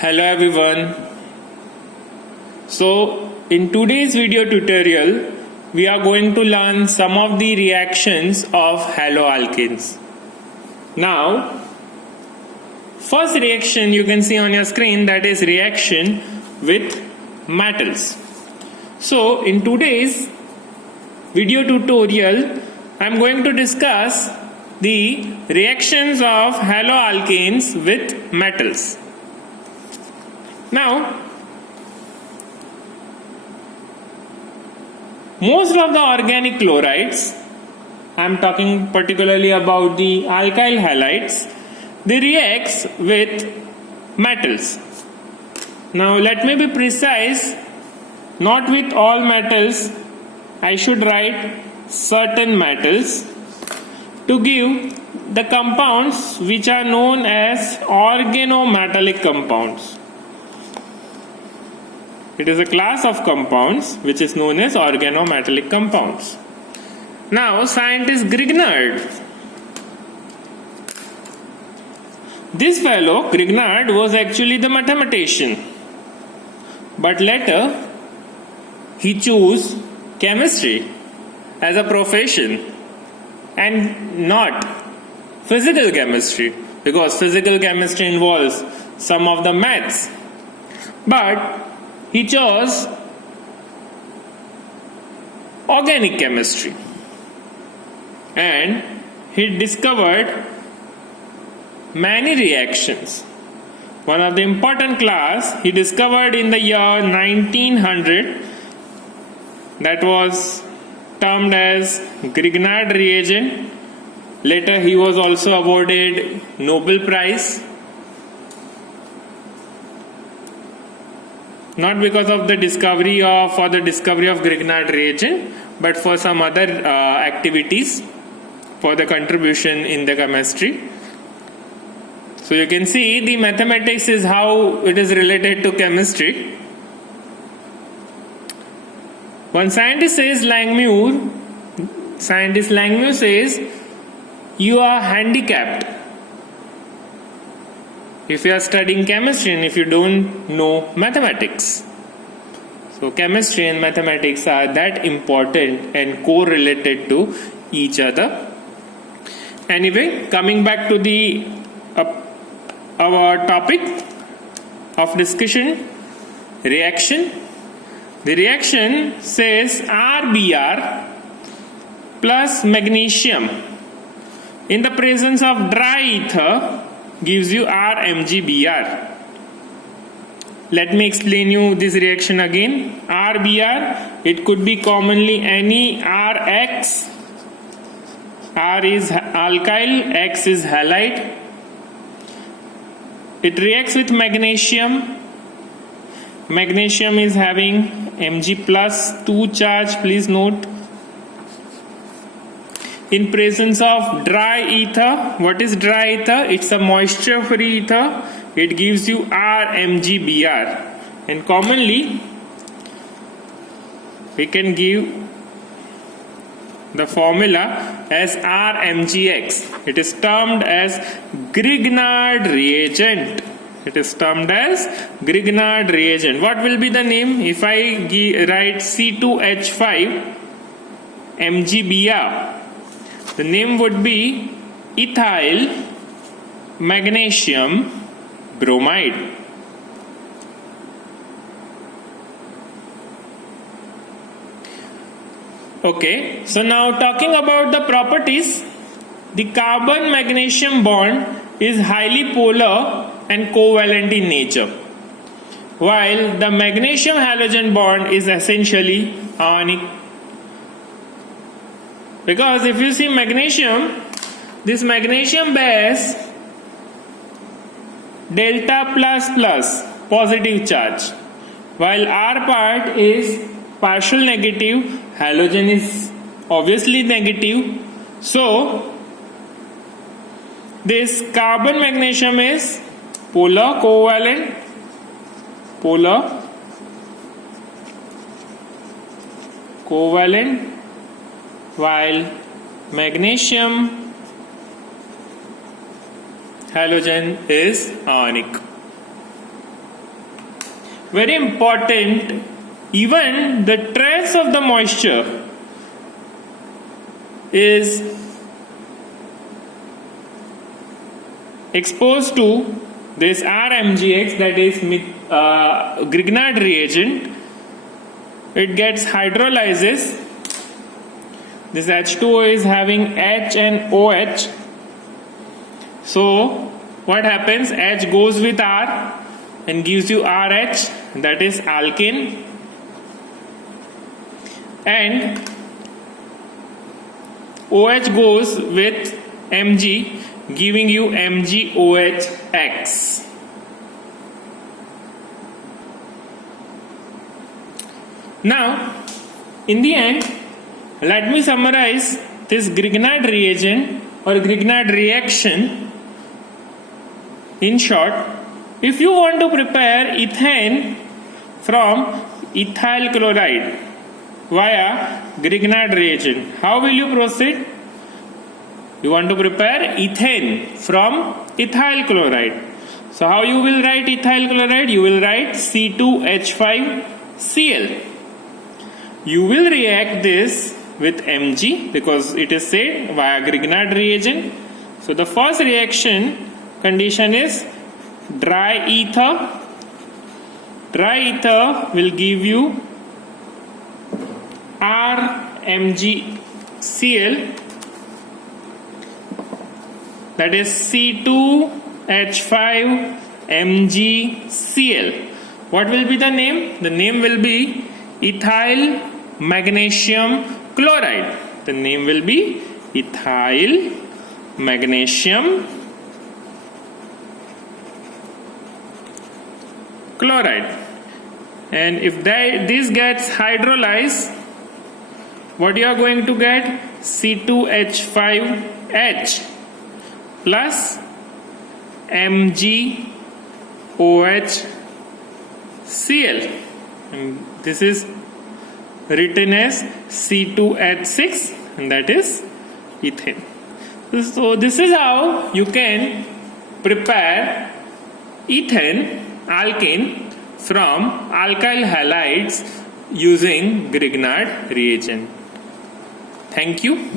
Hello everyone. So in today's video tutorial we are going to learn some of the reactions of haloalkanes. Now first reaction you can see on your screen, that is reaction with metals. So in today's video tutorial I am going to discuss the reactions of haloalkanes with metals. Now, most of the organic chlorides, I am talking particularly about the alkyl halides, they react with metals. Now let me be precise, not with all metals, I should write certain metals to give the compounds which are known as organometallic compounds. It is a class of compounds which is known as organometallic compounds. Now, scientist Grignard. This fellow, Grignard, was actually the mathematician. But later, he chose chemistry as a profession and not physical chemistry, because physical chemistry involves some of the maths. But he chose organic chemistry and he discovered many reactions. One of the important class he discovered in the year 1900, that was termed as Grignard reagent. Later he was also awarded Nobel Prize, not because of the discovery of Grignard reagent, but for some other activities for the contribution in the chemistry. So you can see the mathematics is how it is related to chemistry. One scientist says, Langmuir says, you are handicapped if you are studying chemistry and if you don't know mathematics. So chemistry and mathematics are that important and correlated to each other. Anyway, coming back to the our topic of discussion, reaction. The reaction says RBr plus magnesium in the presence of dry ether gives you RMgBr. Let me explain you this reaction again. RBr, it could be commonly any Rx. R is alkyl, X is halide. It reacts with magnesium. Magnesium is having Mg plus 2 charge, please note. In presence of dry ether, what is dry ether? It's a moisture free ether. It gives you RMgBr. And commonly, we can give the formula as RMgX. It is termed as Grignard reagent. It is termed as Grignard reagent. What will be the name? If I write C2H5 MgBr, the name would be ethyl magnesium bromide. Okay, so now talking about the properties, the carbon magnesium bond is highly polar and covalent in nature, while the magnesium halogen bond is essentially ionic. Because if you see magnesium, this magnesium bears delta plus plus positive charge, while R part is partial negative, halogen is obviously negative. So this carbon magnesium is polar covalent, while magnesium halogen is ionic. very important, even the trace of the moisture is exposed to this RMgX, that is Grignard reagent. It gets hydrolyzes. This H2O is having H and OH. So what happens? H goes with R and gives you RH, that is alkane, and OH goes with Mg, giving you MgOHX. Now, in the end, let me summarize this Grignard reagent or Grignard reaction. In short, if you want to prepare ethane from ethyl chloride via Grignard reagent, how will you proceed? You want to prepare ethane from ethyl chloride. So how you will write ethyl chloride? You will write C2H5Cl. You will react this with Mg because it is said via Grignard reagent. So the first reaction condition is dry ether. Dry ether will give you RMgCl, that is C2H5MgCl. What will be the name? The name will be ethyl magnesium chloride. The name will be ethyl magnesium chloride. And if this gets hydrolyzed, what you are going to get? C2H5H plus MgOHCl. And this is written as C2H6, and that is ethane. So this is how you can prepare ethane, alkane, from alkyl halides using Grignard reagent. Thank you.